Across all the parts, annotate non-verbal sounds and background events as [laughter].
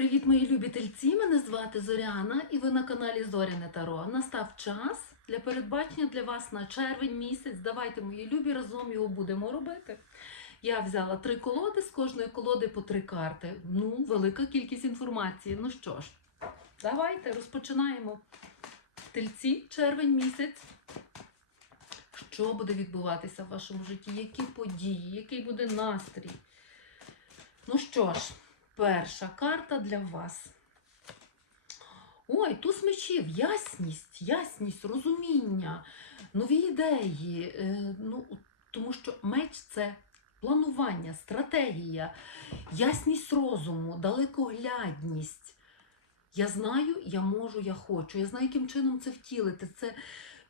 Привіт, мої любі тельці! Мене звати Зоряна, і ви на каналі Зоряне Таро. Настав час для передбачення для вас на червень місяць. Давайте, мої любі, разом його будемо робити. Я взяла три колоди, з кожної колоди по три карти. Ну, велика кількість інформації. Ну що ж, давайте розпочинаємо. Тельці, червень місяць. Що буде відбуватися в вашому житті? Які події, який буде настрій? Ну що ж, перша карта для вас. Ой, туз мечів, ясність, ясність, розуміння, нові ідеї. Е, ну, тому що меч це планування, стратегія, ясність розуму, далекоглядність. Я знаю, я можу, я хочу. Я знаю, яким чином це втілити. Це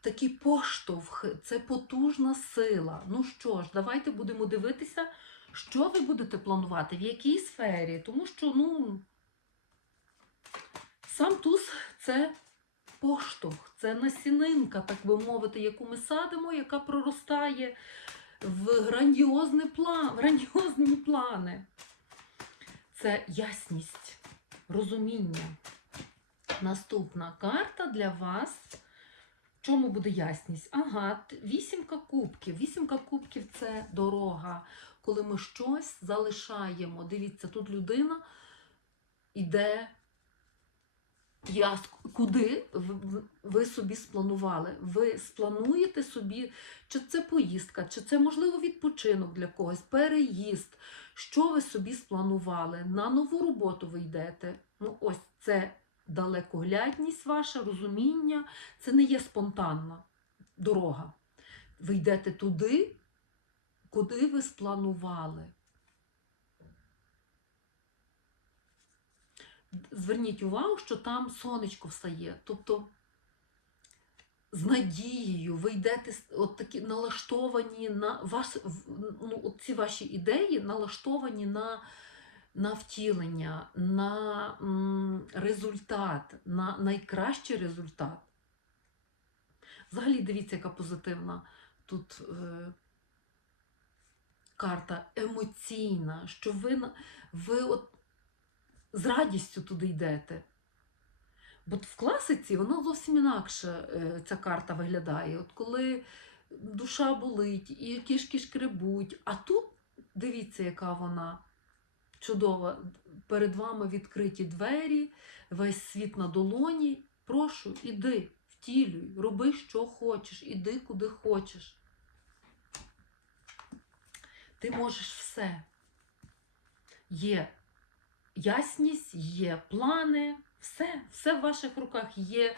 такий поштовх, це потужна сила. Ну що ж, давайте будемо дивитися, що ви будете планувати, в якій сфері. Тому що, ну, сам туз це поштовх, це насінинка, так би мовити, яку ми садимо, яка проростає в грандіозний план, грандіозні плани. Це ясність, розуміння. Наступна карта для вас. В чому буде ясність? Ага, вісімка кубків. Вісімка кубків це дорога, коли ми щось залишаємо. Дивіться, тут людина йде. Я, куди ви собі спланували? Ви сплануєте собі, чи це поїздка, чи це, можливо, відпочинок для когось, переїзд. Що ви собі спланували? На нову роботу ви йдете. Ну, ось це далекоглядність ваша, розуміння. Це не є спонтанна дорога. Ви йдете туди, куди ви спланували. Зверніть увагу, що там сонечко встає. Тобто з надією ви йдете от такі налаштовані на вас, в- ну, от ці ваші ідеї налаштовані на, на втілення, на м, результат, на найкращий результат. Взагалі, дивіться, яка позитивна тут е, карта емоційна, що ви, ви от з радістю туди йдете. Бо в класиці вона зовсім інакше е, ця карта виглядає. От коли душа болить і кішки шкребуть, а тут дивіться, яка вона чудова. Перед вами відкриті двері, весь світ на долоні. Прошу, іди, втілюй, роби, що хочеш, іди куди хочеш. Ти можеш все. Є ясність, є плани, все, все в ваших руках є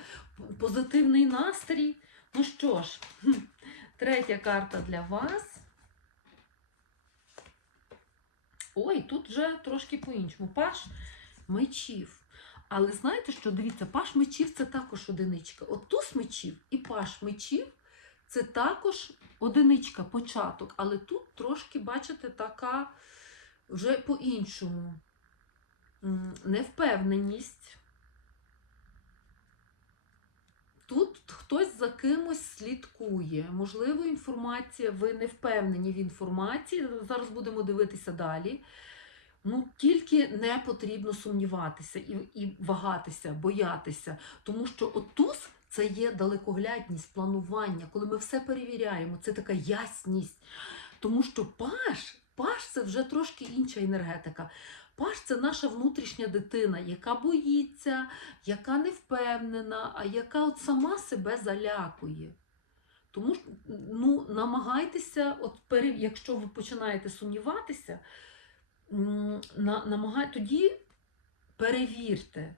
позитивний настрій. Ну що ж, [laughs] третя карта для вас. Ой, тут вже трошки по-іншому. Паш мечів. Але знаєте що? Дивіться, паш мечів це також одиничка. От туз мечів і паш мечів це також одиничка, початок. Але тут трошки, бачите, така вже по-іншому. Невпевненість. Тут хтось за кимось слідкує. Можливо, інформація, ви не впевнені в інформації. Зараз будемо дивитися далі. Ну, тільки не потрібно сумніватися і, і вагатися, боятися. Тому що отуз це є далекоглядність, планування, коли ми все перевіряємо, це така ясність. Тому що паш, паш це вже трошки інша енергетика. Паш це наша внутрішня дитина, яка боїться, яка не впевнена, а яка от сама себе залякує. Тому ну, намагайтеся, от пере... якщо ви починаєте сумніватися, на, намагай... тоді перевірте.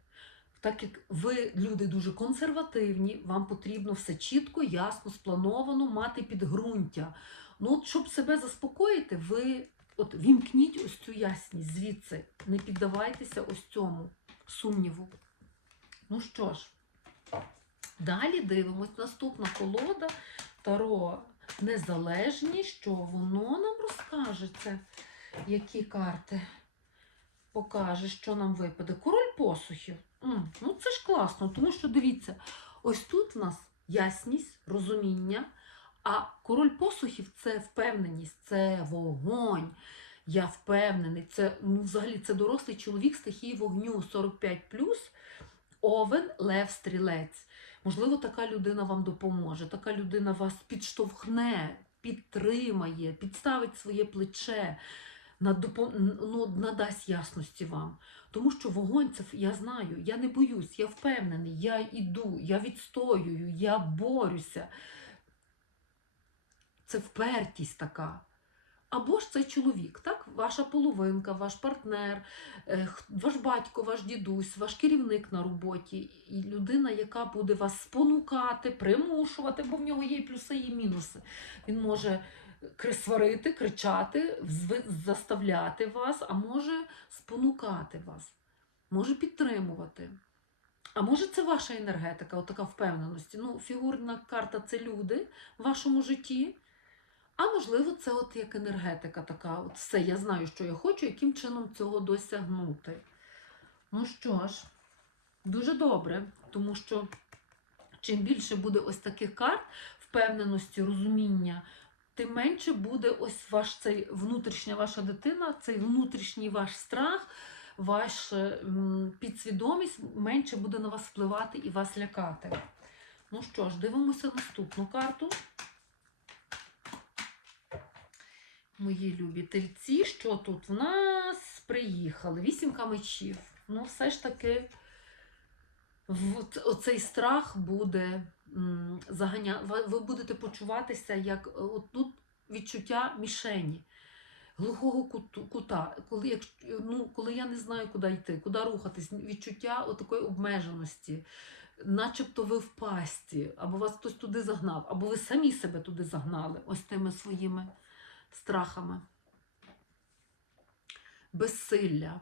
Так як ви люди дуже консервативні, вам потрібно все чітко, ясно, сплановано, мати підґрунтя. Ну, от, щоб себе заспокоїти, ви от вімкніть ось цю ясність звідси. Не піддавайтеся ось цьому сумніву. Ну що ж, далі дивимось. Наступна колода Таро Незалежні, що воно нам розкаже це, які карти покаже, що нам випаде. Король посухів. М, ну це ж класно, тому що дивіться, ось тут в нас ясність, розуміння, а король посухів це впевненість, це вогонь. Я впевнений, це ну, взагалі це дорослий чоловік стихії вогню 45 овен, лев, стрілець. Можливо, така людина вам допоможе, така людина вас підштовхне, підтримає, підставить своє плече, ну, надасть ясності вам. Тому що вогонь це я знаю, я не боюсь, я впевнений, я йду, я відстоюю, я борюся. Це впертість така. Або ж це чоловік, так? Ваша половинка, ваш партнер, е, ваш батько, ваш дідусь, ваш керівник на роботі, і людина, яка буде вас спонукати, примушувати, бо в нього є і плюси, і мінуси. Він може сварити, кричати, заставляти вас, а може спонукати вас, може підтримувати. А може, це ваша енергетика, отака впевненості. Ну, фігурна карта це люди в вашому житті. А можливо, це от як енергетика така. От все, я знаю, що я хочу, яким чином цього досягнути. Ну що ж, дуже добре, тому що чим більше буде ось таких карт, впевненості, розуміння, тим менше буде ось ваш цей внутрішня ваша дитина, цей внутрішній ваш страх, ваша підсвідомість менше буде на вас впливати і вас лякати. Ну що ж, дивимося наступну карту. Мої любі тельці, що тут в нас приїхали? Вісімка мечів. Ну, все ж таки, оцей страх буде заганя... ви- будете почуватися як е, тут відчуття мішені, глухого кута. Коли, як, ну, коли я не знаю, куди йти, куди рухатись, відчуття такої обмеженості. Начебто ви в пасті, або вас хтось туди загнав, або ви самі себе туди загнали, ось тими своїми страхами. Безсилля.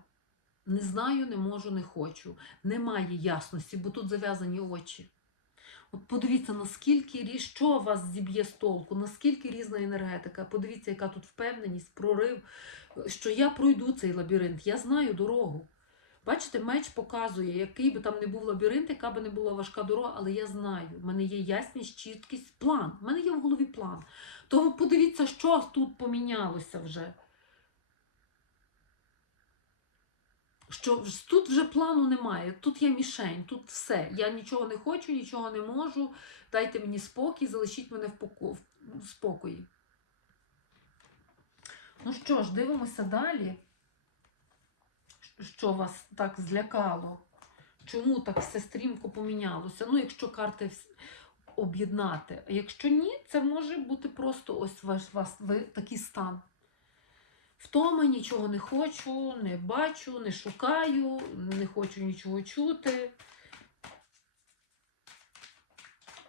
Не знаю, не можу, не хочу. Немає ясності, бо тут зав'язані очі. От подивіться, наскільки рі- що вас зіб'є з толку, наскільки різна енергетика. Подивіться, яка тут впевненість, прорив, що я пройду цей лабіринт, я знаю дорогу. Бачите, меч показує, який би там не був лабіринт, яка би не була важка дорога, але я знаю, в мене є ясність, чіткість, план. В мене є в голові план. То подивіться, що тут помінялося вже. Що тут вже плану немає, тут є мішень, тут все. Я нічого не хочу, нічого не можу. Дайте мені спокій, залишіть мене в, поко... в спокої. Ну що ж, дивимося далі. Що вас так злякало? Чому так все стрімко помінялося? Ну, якщо карти об'єднати. А якщо ні, це може бути просто ось ваш вас ви такий стан. Втома, нічого не хочу, не бачу, не шукаю, не хочу нічого чути.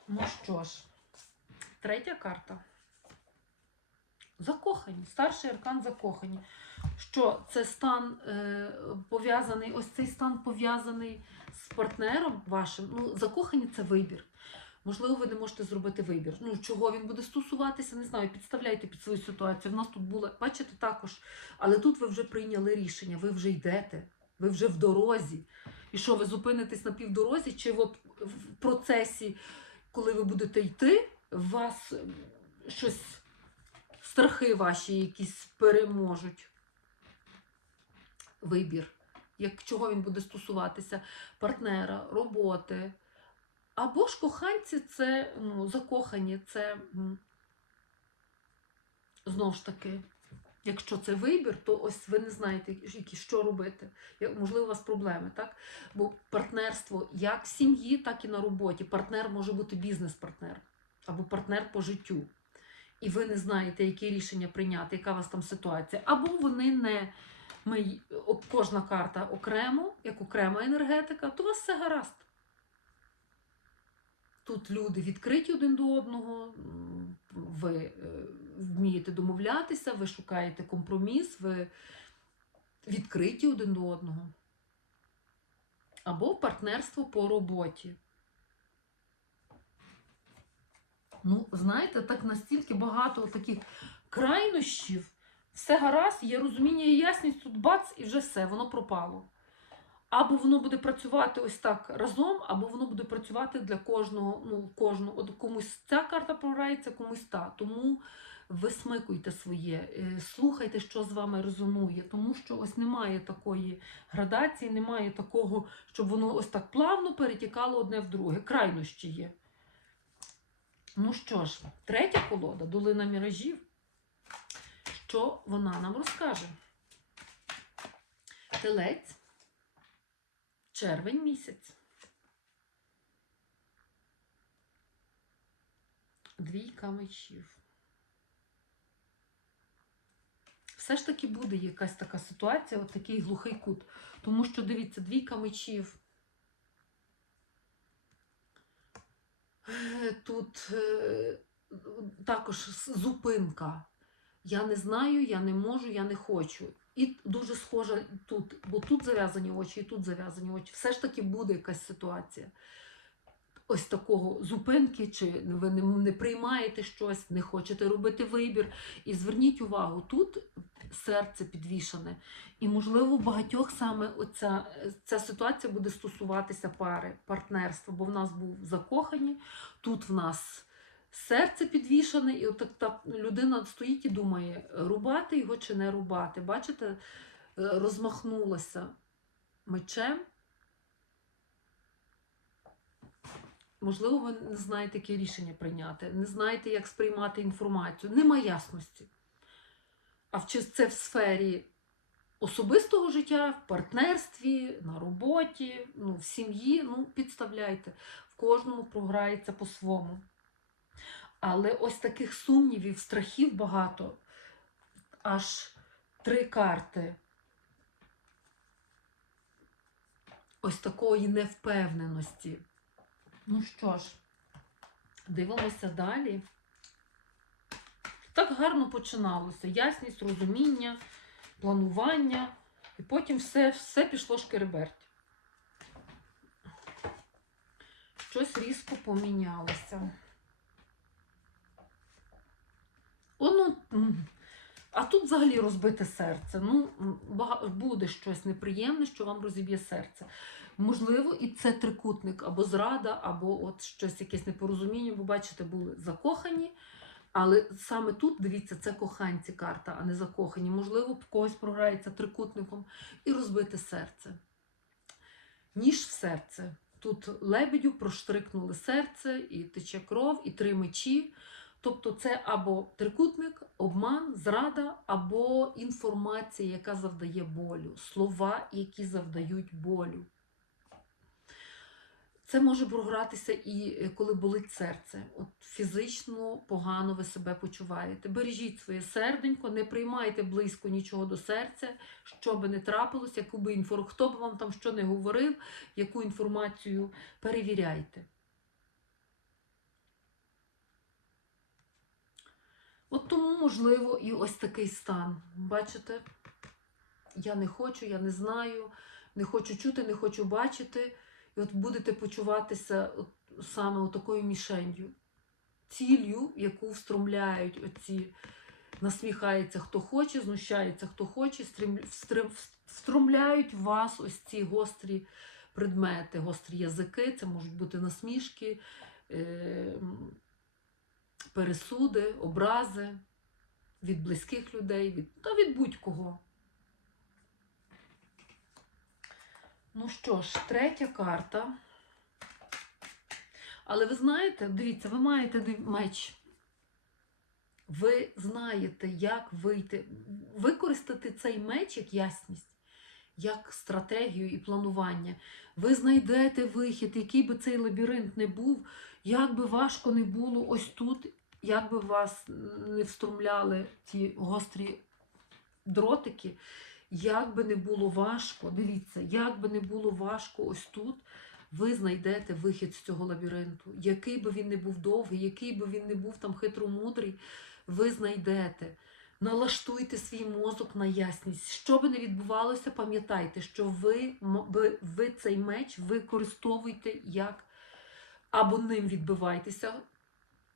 Ну що ж, третя карта. Закохані. Старший аркан закохані. Що це стан е, пов'язаний, ось цей стан пов'язаний з партнером вашим. Ну, закохані це вибір. Можливо, ви не можете зробити вибір. Ну, чого він буде стосуватися, не знаю, підставляйте під свою ситуацію. В нас тут було, бачите, також. Але тут ви вже прийняли рішення, ви вже йдете, ви вже в дорозі. І що, ви зупинитесь на півдорозі, чи от в процесі, коли ви будете йти, у вас щось, страхи ваші якісь переможуть. Вибір. Як чого він буде стосуватися? Партнера, роботи. Або ж коханці це ну, закохані, це знову ж таки, якщо це вибір, то ось ви не знаєте, які, що робити. Можливо, у вас проблеми, так? Бо партнерство як в сім'ї, так і на роботі. Партнер може бути бізнес-партнер або партнер по життю. І ви не знаєте, які рішення прийняти, яка у вас там ситуація. Або вони не ми, кожна карта окремо, як окрема енергетика, то у вас все гаразд. Тут люди відкриті один до одного, ви е, вмієте домовлятися, ви шукаєте компроміс, ви відкриті один до одного. Або партнерство по роботі. Ну, знаєте, так настільки багато таких крайнощів, все гаразд, є розуміння і ясність, тут бац, і вже все, воно пропало. Або воно буде працювати ось так разом, або воно буде працювати для кожного. Ну, кожного. От комусь ця карта програється, комусь та. Тому висмикуйте своє, е, слухайте, що з вами резонує, тому що ось немає такої градації, немає такого, щоб воно ось так плавно перетікало одне в друге. Крайнощі є. Ну що ж, третя колода долина міражів. Що вона нам розкаже? Телець, червень місяць. Двійка мечів. Все ж таки буде якась така ситуація, от такий глухий кут. Тому що, дивіться, двійка мечів. Е, Тут е, також зупинка. Я не знаю, я не можу, я не хочу. І дуже схоже тут, бо тут зав'язані очі, і тут зав'язані очі. Все ж таки буде якась ситуація. Ось такого зупинки, чи ви не, не приймаєте щось, не хочете робити вибір. І зверніть увагу, тут серце підвішане. І, можливо, багатьох саме оця, ця ситуація буде стосуватися пари, партнерства, бо в нас був закохані, тут в нас серце підвішане, і от так людина стоїть і думає, рубати його чи не рубати. Бачите, е, розмахнулася мечем. Можливо, ви не знаєте, яке рішення прийняти, не знаєте, як сприймати інформацію. Нема ясності. А чи це в сфері особистого життя, в партнерстві, на роботі, ну, в сім'ї, ну, підставляйте. В кожному програється по-своєму. Але ось таких сумнівів, страхів багато. Аж три карти. Ось такої невпевненості. Ну що ж, дивимося далі. Так гарно починалося. Ясність, розуміння, планування. І потім все, все пішло шкереберть. Щось різко помінялося. Воно, а тут взагалі розбите серце. Ну, буде щось неприємне, що вам розіб'є серце. Можливо, і це трикутник або зрада, або от щось якесь непорозуміння, бо бачите, були закохані. Але саме тут, дивіться, це коханці карта, а не закохані. Можливо, когось програється трикутником і розбите серце. Ніж в серце. Тут лебедю проштрикнули серце, і тече кров, і три мечі. Тобто це або трикутник, обман, зрада, або інформація, яка завдає болю, слова, які завдають болю. Це може програтися і е, коли болить серце. От фізично погано ви себе почуваєте. Бережіть своє серденько, не приймайте близько нічого до серця, що би не трапилось, яку би інфор... хто б вам там що не говорив, яку інформацію перевіряйте. От тому, можливо, і ось такий стан. Бачите? Я не хочу, я не знаю, не хочу чути, не хочу бачити. І от будете почуватися от, саме такою мішенью, ціллю, яку встромляють оці, насміхається хто хоче, знущається хто хоче, стрім, встромляють вас ось ці гострі предмети, гострі язики, це можуть бути насмішки, е, пересуди, образи від близьких людей, від, та від будь-кого. Ну що ж, третя карта. Але ви знаєте, дивіться, ви маєте меч. Ви знаєте, як вийти, використати цей меч як ясність, як стратегію і планування. Ви знайдете вихід, який би цей лабіринт не був, як би важко не було ось тут, як би вас не встромляли ті гострі дротики. Як би не було важко, дивіться, як би не було важко ось тут, ви знайдете вихід з цього лабіринту. Який би він не був довгий, який би він не був там хитромудрий, ви знайдете. Налаштуйте свій мозок на ясність. Що би не відбувалося, пам'ятайте, що ви, ви цей меч використовуєте як або ним відбивайтеся,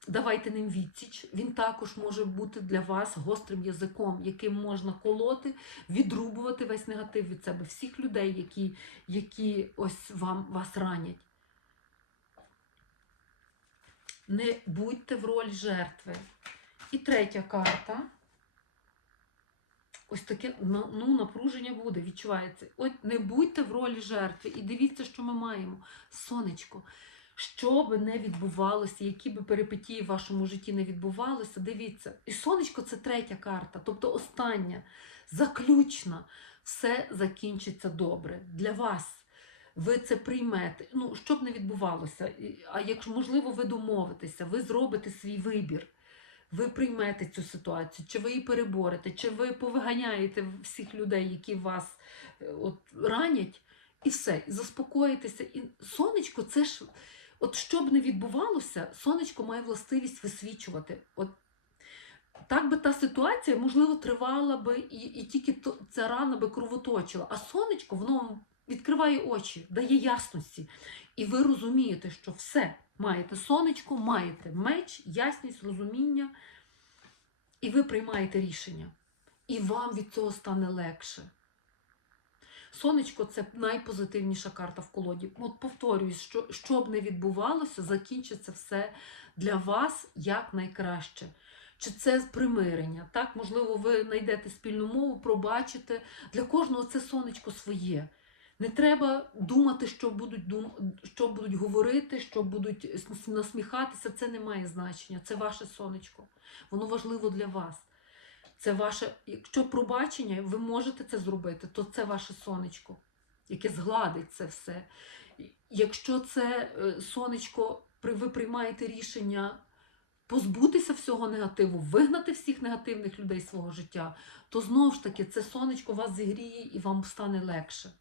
давайте ним відсіч. Він також може бути для вас гострим язиком, яким можна колоти, відрубувати весь негатив від себе, всіх людей, які, які ось вам вас ранять. Не будьте в роль жертви. І третя карта. Ось таке ну, ну, напруження буде, відчувається. От не будьте в ролі жертви і дивіться, що ми маємо. Сонечко. Що би не відбувалося, які би перипетії в вашому житті не відбувалося, дивіться. І сонечко це третя карта, тобто остання, заключна. Все закінчиться добре для вас. Ви це приймете. Ну, що б не відбувалося, а якщо можливо, ви домовитеся, ви зробите свій вибір. Ви приймете цю ситуацію, чи ви її переборете, чи ви повиганяєте всіх людей, які вас е, от, ранять, і все, і заспокоїтеся. І сонечко, це ж, от що б не відбувалося, сонечко має властивість висвічувати. От так би та ситуація, можливо, тривала би, і, і тільки то, ця рана би кровоточила. А сонечко, воно відкриває очі, дає ясності. І ви розумієте, що все, маєте сонечко, маєте меч, ясність, розуміння, і ви приймаєте рішення. І вам від цього стане легше. Сонечко це найпозитивніша карта в колоді. От повторююсь, що, що б не відбувалося, закінчиться все для вас як найкраще. Чи це примирення? Так, можливо, ви знайдете спільну мову, пробачите. Для кожного це сонечко своє. Не треба думати, що будуть дум... що будуть говорити, що будуть насміхатися. Це не має значення. Це ваше сонечко. Воно важливо для вас. Це ваше, якщо пробачення, ви можете це зробити, то це ваше сонечко, яке згладить це все. Якщо це е, сонечко, ви приймаєте рішення позбутися всього негативу, вигнати всіх негативних людей свого життя, то знову ж таки це сонечко вас зігріє і вам стане легше.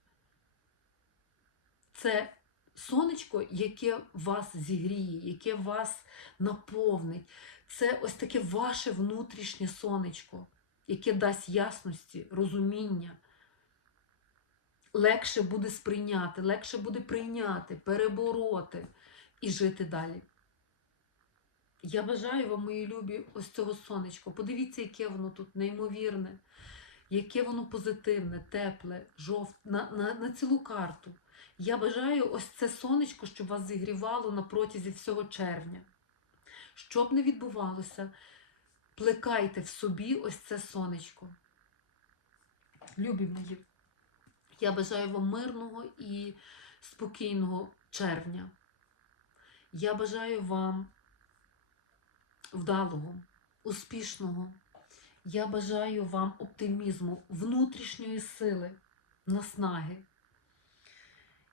Це сонечко, яке вас зігріє, яке вас наповнить. Це ось таке ваше внутрішнє сонечко, яке дасть ясності, розуміння. Легше буде сприйняти, легше буде прийняти, перебороти і жити далі. Я бажаю вам, мої любі, ось цього сонечка. Подивіться, яке воно тут неймовірне, яке воно позитивне, тепле, жовте, на, на, на цілу карту. Я бажаю ось це сонечко, щоб вас зігрівало на протязі всього червня. Що б не відбувалося, плекайте в собі ось це сонечко. Любі мої, я бажаю вам мирного і спокійного червня. Я бажаю вам вдалого, успішного. Я бажаю вам оптимізму, внутрішньої сили, наснаги.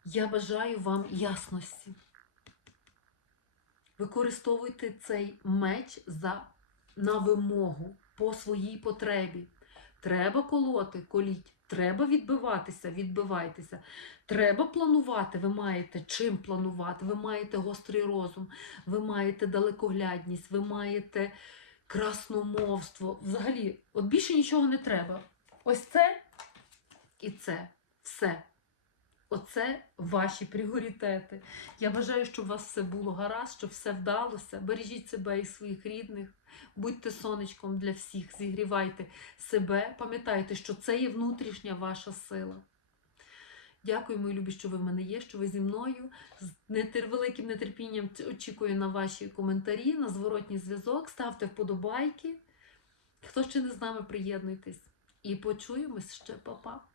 Я бажаю вам ясності. Використовуйте цей меч за, на вимогу по своїй потребі. Треба колоти, коліть. Треба відбиватися, відбивайтеся. Треба планувати. Ви маєте чим планувати. Ви маєте гострий розум, ви маєте далекоглядність, ви маєте красномовство. Взагалі, от більше нічого не треба. Ось це і це. Все. Оце ваші пріоритети. Я бажаю, щоб у вас все було гаразд, щоб все вдалося. Бережіть себе і своїх рідних, будьте сонечком для всіх, зігрівайте себе. Пам'ятайте, що це є внутрішня ваша сила. Дякую, мої любі, що ви в мене є, що ви зі мною. З великим нетерпінням очікую на ваші коментарі, на зворотній зв'язок. Ставте вподобайки. Хто ще не з нами, приєднуйтесь. І почуємось ще, Па-па.